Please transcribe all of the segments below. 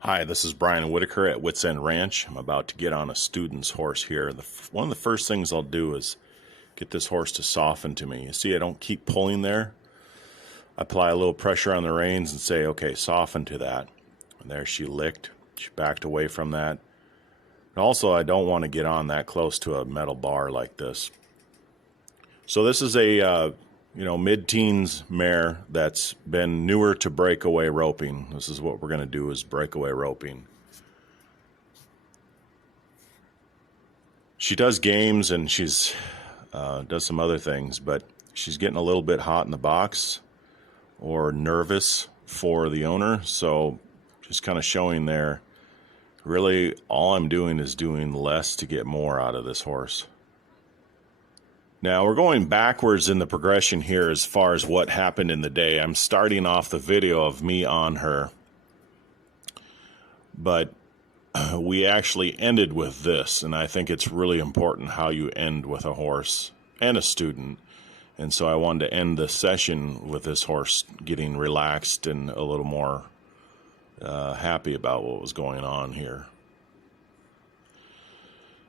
Hi, this is Brian Whitaker at Wits End Ranch. I'm about to get on a student's horse here. One of the first things I'll do is get this horse to soften to me. You see, I don't keep pulling there. I apply a little pressure on the reins and say, okay, soften to that. And there she licked. She backed away from that. And also, I don't want to get on that close to a metal bar like this. So this is a mid-teens mare that's been newer to breakaway roping. This is what we're going to do, is breakaway roping. She does games and she's does some other things, but she's getting a little bit hot in the box or nervous for the owner. So just kind of showing there, really all I'm doing is doing less to get more out of this horse. Now we're going backwards in the progression here as far as what happened in the day. I'm starting off the video of me on her, but we actually ended with this, and I think it's really important how you end with a horse and a student. And so I wanted to end the session with this horse getting relaxed and a little more happy about what was going on here.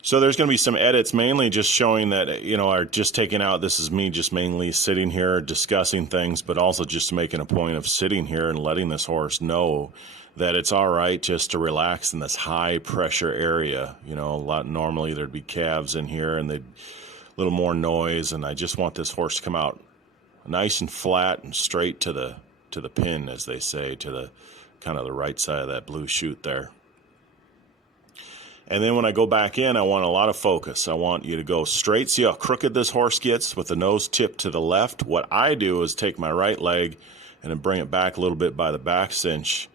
So there's going to be some edits, mainly just showing that, are just taking out, this is me just mainly sitting here discussing things, but also just making a point of sitting here and letting this horse know that it's all right just to relax in this high pressure area. Normally there'd be calves in here and they'd a little more noise, and I just want this horse to come out nice and flat and straight to the pin, as they say, to the kind of the right side of that blue chute there. And then when I go back in, I want a lot of focus. I want you to go straight. See how crooked this horse gets with the nose tipped to the left? What I do is take my right leg and then bring it back a little bit by the back cinch,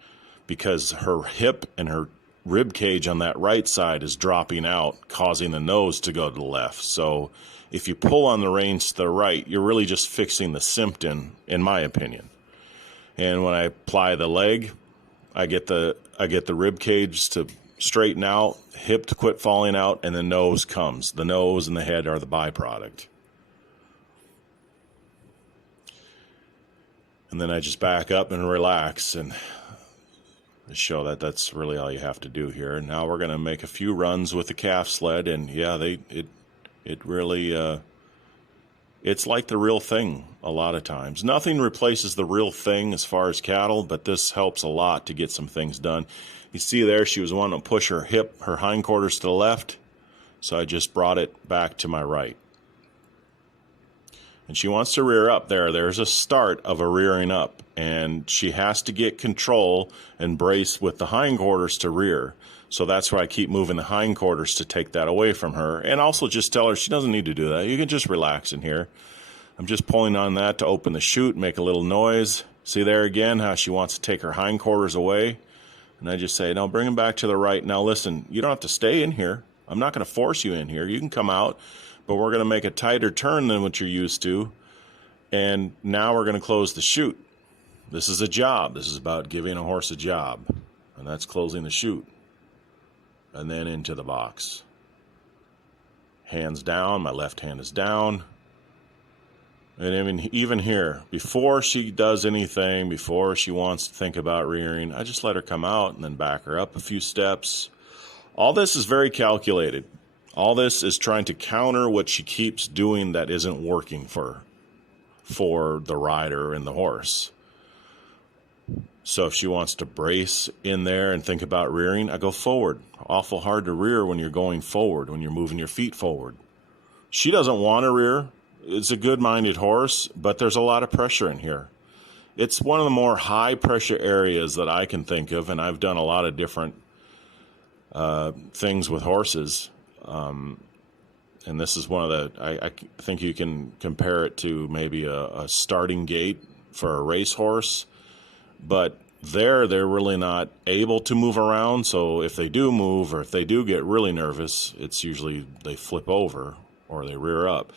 because her hip and her rib cage on that right side is dropping out, causing the nose to go to the left. So if you pull on the reins to the right, you're really just fixing the symptom, in my opinion. And when I apply the leg, I get the rib cage to straighten out, hip to quit falling out, and the nose comes. The nose and the head are the byproduct. And then I just back up and relax and show that that's really all you have to do here. Now we're going to make a few runs with the calf sled, and yeah, it really it's like the real thing a lot of times. Nothing replaces the real thing as far as cattle, but this helps a lot to get some things done. You see there, she was wanting to push her hindquarters to the left, so I just brought it back to my right. And she wants to rear up there. There's a start of a rearing up, and she has to get control and brace with the hindquarters to rear. So that's why I keep moving the hindquarters to take that away from her. And also just tell her she doesn't need to do that. You can just relax in here. I'm just pulling on that to open the chute, make a little noise. See there again how she wants to take her hindquarters away. And I just say, no, bring them back to the right. Now listen, you don't have to stay in here. I'm not going to force you in here. You can come out, but we're going to make a tighter turn than what you're used to. And now we're going to close the chute. This is a job. This is about giving a horse a job. And that's closing the chute. And then into the box. Hands down. My left hand is down. And even here, before she does anything, before she wants to think about rearing, I just let her come out and then back her up a few steps. All this is very calculated. All this is trying to counter what she keeps doing that isn't working for the rider and the horse. So if she wants to brace in there and think about rearing, I go forward. Awful hard to rear when you're going forward, when you're moving your feet forward. She doesn't want to rear. It's a good-minded horse, but there's a lot of pressure in here. It's one of the more high-pressure areas that I can think of, and I've done a lot of different things with horses. And this is one of the, I think you can compare it to maybe a starting gate for a racehorse. But they're really not able to move around. So if they do move, or if they do get really nervous, it's usually they flip over or they rear up.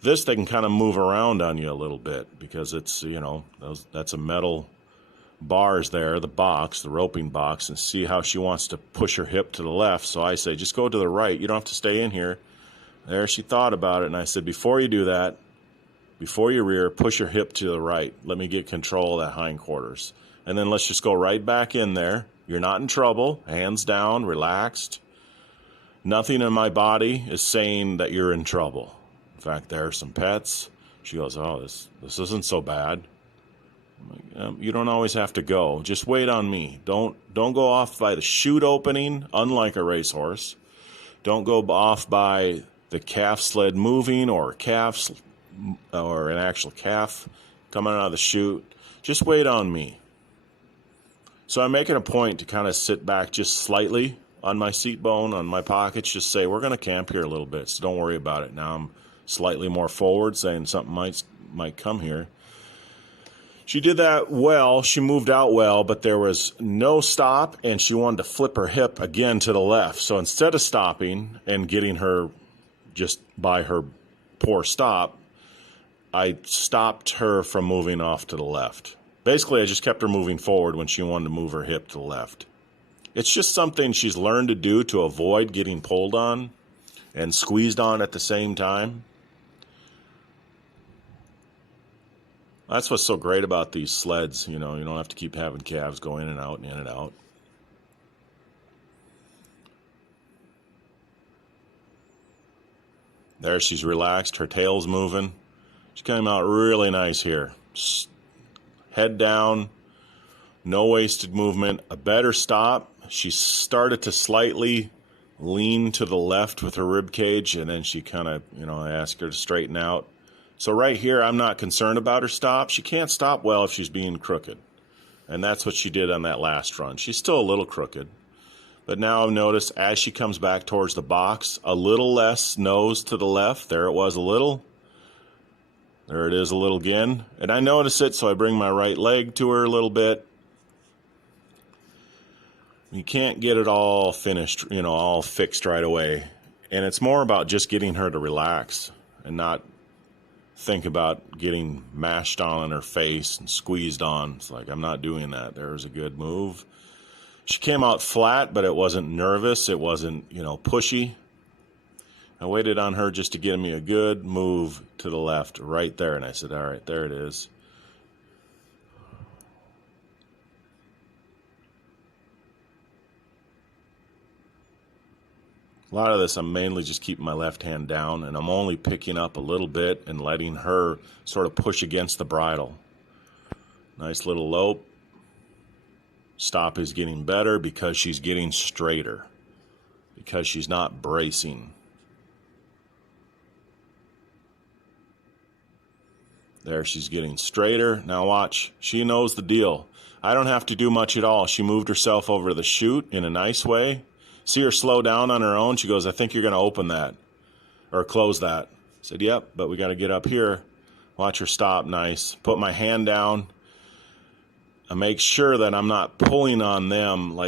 This, they can kind of move around on you a little bit because it's, that's a metal bars there, the box, the roping box, and see how she wants to push her hip to the left. So I say, just go to the right. You don't have to stay in here. There, she thought about it, and I said, before you do that, before you rear, push your hip to the right. Let me get control of that hindquarters. And then let's just go right back in there. You're not in trouble. Hands down, relaxed. Nothing in my body is saying that you're in trouble. In fact, there are some pets. She goes, oh, this isn't so bad. You don't always have to go. Just wait on me. Don't go off by the chute opening, unlike a racehorse. Don't go off by the calf sled moving or an actual calf coming out of the chute. Just wait on me. So I'm making a point to kind of sit back just slightly on my seat bone, on my pockets, just say, we're going to camp here a little bit, so don't worry about it. Now I'm slightly more forward, saying something might come here. She did that well. She moved out well, but there was no stop, and she wanted to flip her hip again to the left. So instead of stopping and getting her just by her poor stop, I stopped her from moving off to the left. Basically, I just kept her moving forward when she wanted to move her hip to the left. It's just something she's learned to do to avoid getting pulled on and squeezed on at the same time. That's what's so great about these sleds. You don't have to keep having calves go in and out and in and out. There, she's relaxed. Her tail's moving. She came out really nice here. Head down, no wasted movement, a better stop. She started to slightly lean to the left with her rib cage, and then she kind of, I asked her to straighten out. So right here, I'm not concerned about her stop. She can't stop well if she's being crooked. And that's what she did on that last run. She's still a little crooked. But now I've noticed as she comes back towards the box, a little less nose to the left. There it was a little. There it is a little again. And I notice it, so I bring my right leg to her a little bit. You can't get it all finished, all fixed right away. And it's more about just getting her to relax and not think about getting mashed on in her face and squeezed on. It's like, I'm not doing that. There's a good move. She came out flat, but it wasn't nervous. It wasn't, pushy. I waited on her just to get me a good move to the left right there. And I said, all right, there it is. A lot of this, I'm mainly just keeping my left hand down, and I'm only picking up a little bit and letting her sort of push against the bridle. Nice little lope. Stop is getting better because she's getting straighter, because she's not bracing. There, she's getting straighter. Now watch, she knows the deal. I don't have to do much at all. She moved herself over the chute in a nice way. See her slow down on her own. She goes, I think you're going to open that or close that. I said, yep, but we got to get up here. Watch her stop nice. Put my hand down. I make sure that I'm not pulling on them.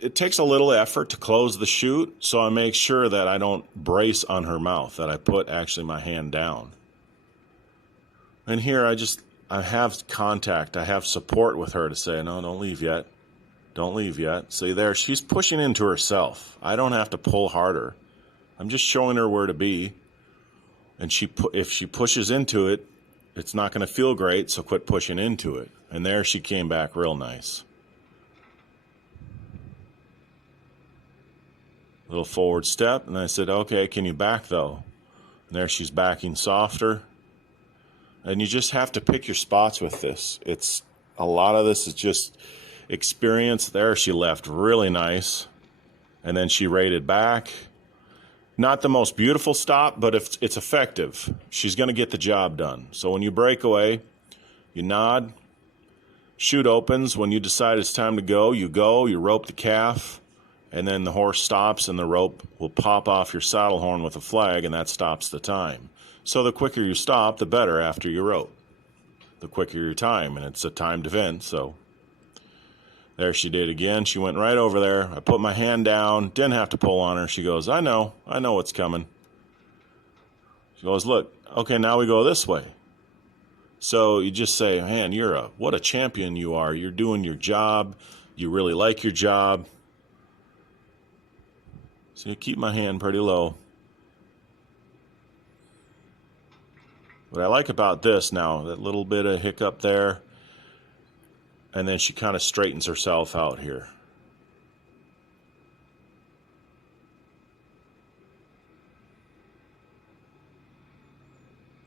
It takes a little effort to close the chute, so I make sure that I don't brace on her mouth, that I put actually my hand down. And here I have contact. I have support with her to say, no, don't leave yet. Don't leave yet. See there, she's pushing into herself. I don't have to pull harder. I'm just showing her where to be. And if she pushes into it, it's not going to feel great, so quit pushing into it. And there she came back real nice. Little forward step, and I said, okay, can you back though? And there she's backing softer. And you just have to pick your spots with this. A lot of this is just experience. There she left really nice, and then she rated back. Not the most beautiful stop, but if it's effective, she's going to get the job done. So when you break away, you nod, chute opens. When you decide it's time to go, you rope the calf, and then the horse stops and the rope will pop off your saddle horn with a flag, and that stops the time. So the quicker you stop, the better after you rope. The quicker your time, and it's a timed event, so there she did again. She went right over there. I put my hand down, didn't have to pull on her. She goes, I know what's coming. She goes, look, okay, now we go this way. So you just say, man, what a champion you are. You're doing your job. You really like your job. So you keep my hand pretty low. What I like about this now, that little bit of hiccup there, and then she kind of straightens herself out here.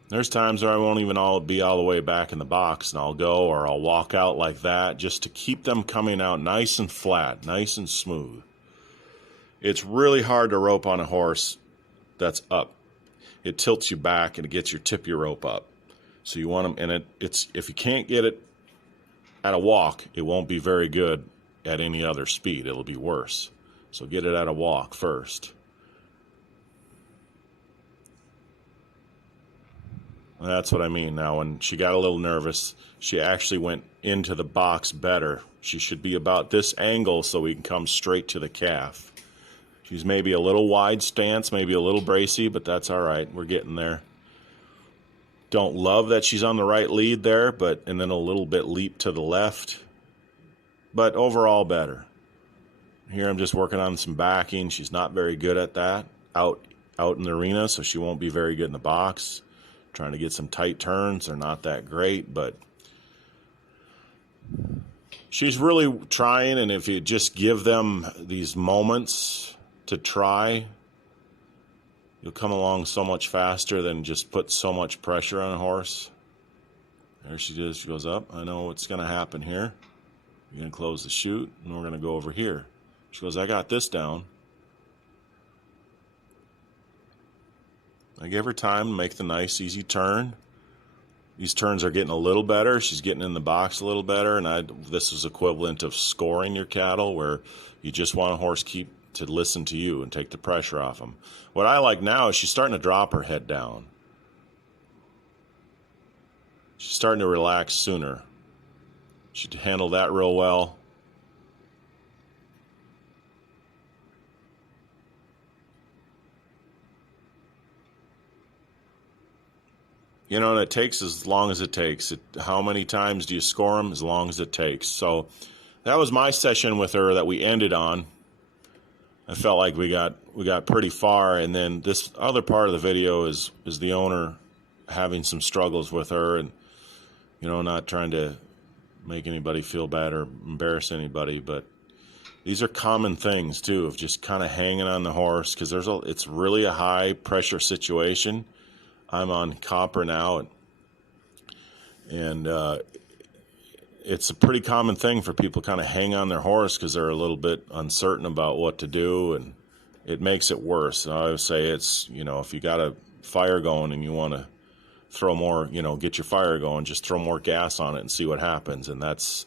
There's times where I won't even be all the way back in the box, and I'll go or I'll walk out like that just to keep them coming out nice and flat, nice and smooth. It's really hard to rope on a horse that's up. It tilts you back and it gets your tip of your rope up. So you want them, and it's if you can't get it at a walk, it won't be very good at any other speed. It'll be worse. So get it at a walk first. That's what I mean. Now, when she got a little nervous, she actually went into the box better. She should be about this angle so we can come straight to the calf. She's maybe a little wide stance, maybe a little bracy, but that's all right. We're getting there. Don't love that she's on the right lead there, and then a little bit leap to the left. But overall better. Here I'm just working on some backing. She's not very good at that out in the arena, so she won't be very good in the box. Trying to get some tight turns. They're not that great, but she's really trying, and if you just give them these moments to try, you'll come along so much faster than just put so much pressure on a horse. There she is. She goes up. I know what's going to happen here. You're going to close the chute, and we're going to go over here. She goes, I got this down. I give her time to make the nice, easy turn. These turns are getting a little better. She's getting in the box a little better, and this is equivalent of scoring your cattle, where you just want a horse to listen to you and take the pressure off them. What I like now is she's starting to drop her head down. She's starting to relax sooner. She handled that real well. You know, and it takes as long as it takes. How many times do you score them? As long as it takes. So that was my session with her that we ended on. I felt like we got pretty far, and then this other part of the video is the owner having some struggles with her, and not trying to make anybody feel bad or embarrass anybody, but these are common things too, of just kind of hanging on the horse, because it's really a high pressure situation. I'm on copper now, and it's a pretty common thing for people kind of hang on their horse because they're a little bit uncertain about what to do, and it makes it worse. And I would say it's, if you got a fire going and you want to throw more, get your fire going, just throw more gas on it and see what happens. And that's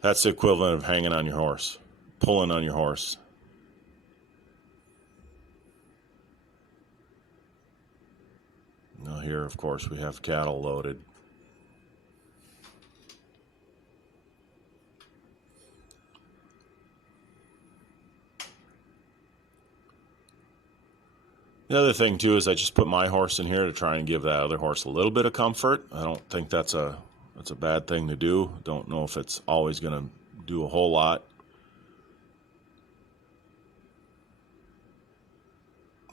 the equivalent of hanging on your horse, pulling on your horse. Now here, of course, we have cattle loaded. The other thing, too, is I just put my horse in here to try and give that other horse a little bit of comfort. I don't think that's a bad thing to do. Don't know if it's always going to do a whole lot.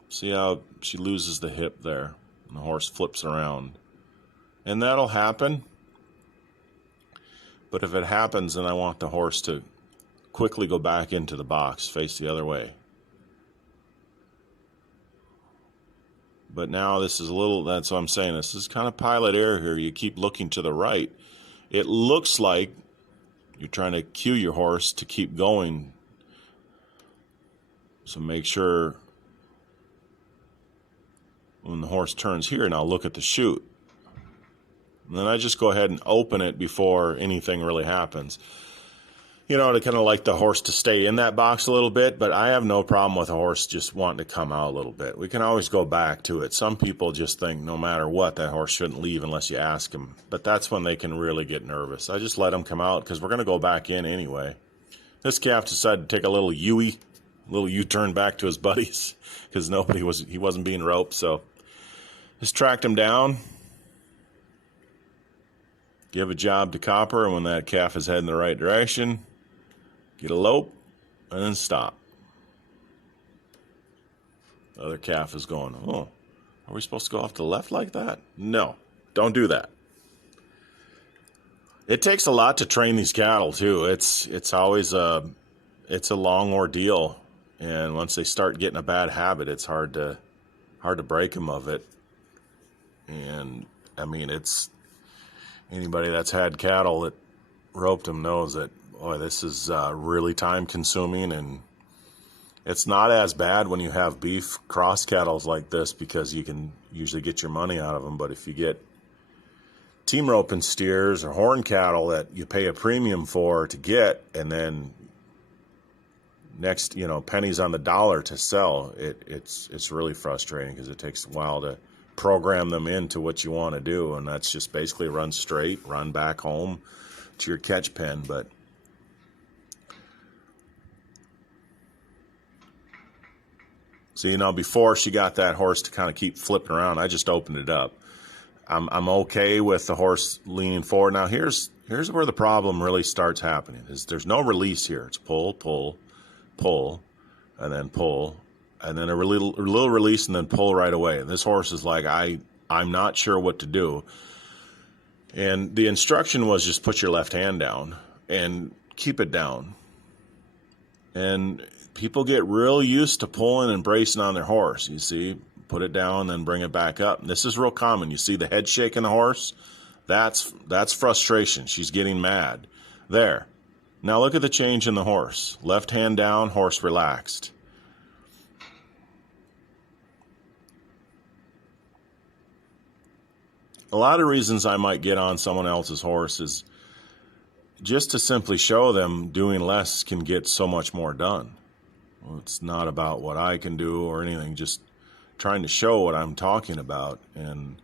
See how she loses the hip there, and the horse flips around. And that'll happen. But if it happens, then I want the horse to quickly go back into the box, face the other way. But now this is that's what I'm saying. This is kind of pilot error here. You keep looking to the right. It looks like you're trying to cue your horse to keep going. So make sure when the horse turns here, now look at the chute. And then I just go ahead and open it before anything really happens. To kind of like the horse to stay in that box a little bit, but I have no problem with a horse just wanting to come out a little bit. We can always go back to it. Some people just think no matter what, that horse shouldn't leave unless you ask him. But that's when they can really get nervous. I just let them come out because we're going to go back in anyway. This calf decided to take a little U-turn back to his buddies because he wasn't being roped. So just tracked him down. Give a job to Copper, and when that calf is heading the right direction, get a lope, and then stop. The other calf is going, oh, are we supposed to go off to the left like that? No, don't do that. It takes a lot to train these cattle, too. It's always a long ordeal, and once they start getting a bad habit, it's hard to break them of it. And I mean, it's anybody that's had cattle that roped them knows that, boy, this is really time consuming, and it's not as bad when you have beef cross cattles like this because you can usually get your money out of them. But if you get team roping steers or horn cattle that you pay a premium for to get, and then next, pennies on the dollar to sell, it's really frustrating because it takes a while to program them into what you want to do, and that's just basically run straight, run back home to your catch pen. But so before she got that horse to kind of keep flipping around, I just opened it up. I'm okay with the horse leaning forward. Now here's where the problem really starts happening. Is there's no release here. It's pull, pull, pull, and then pull, and then a little release, and then pull right away. And this horse is like, I'm not sure what to do. And the instruction was just put your left hand down and keep it down. And people get real used to pulling and bracing on their horse. You see, put it down, then bring it back up. And this is real common. You see the head shaking the horse? That's frustration. She's getting mad. There. Now look at the change in the horse. Left hand down, horse relaxed. A lot of reasons I might get on someone else's horse is just to simply show them doing less can get so much more done. Well, it's not about what I can do or anything, just trying to show what I'm talking about. And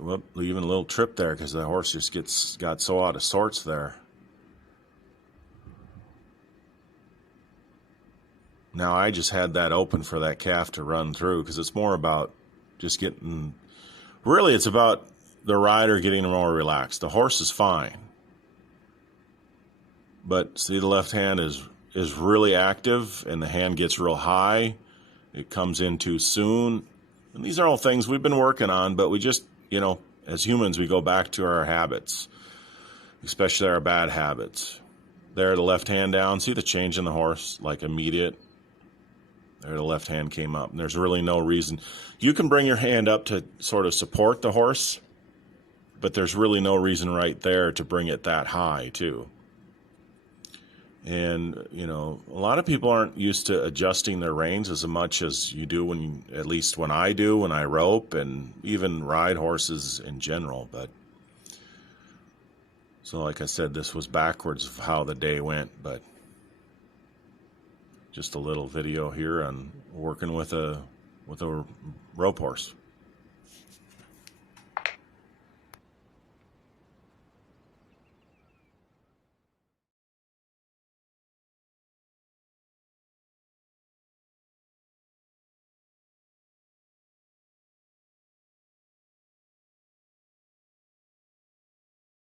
even a little trip there because the horse just got so out of sorts there. Now I just had that open for that calf to run through because it's more about just getting, really it's about the rider getting more relaxed. The horse is fine. But see, the left hand is really active and the hand gets real high. It comes in too soon. And these are all things we've been working on, but we just, as humans, we go back to our habits, especially our bad habits. There, the left hand down. See the change in the horse, like immediate. There, the left hand came up. And there's really no reason. You can bring your hand up to sort of support the horse, but there's really no reason right there to bring it that high, too. And, a lot of people aren't used to adjusting their reins as much as you do at least when I do, when I rope and even ride horses in general. But so like I said, this was backwards of how the day went, but just a little video here on working with a rope horse.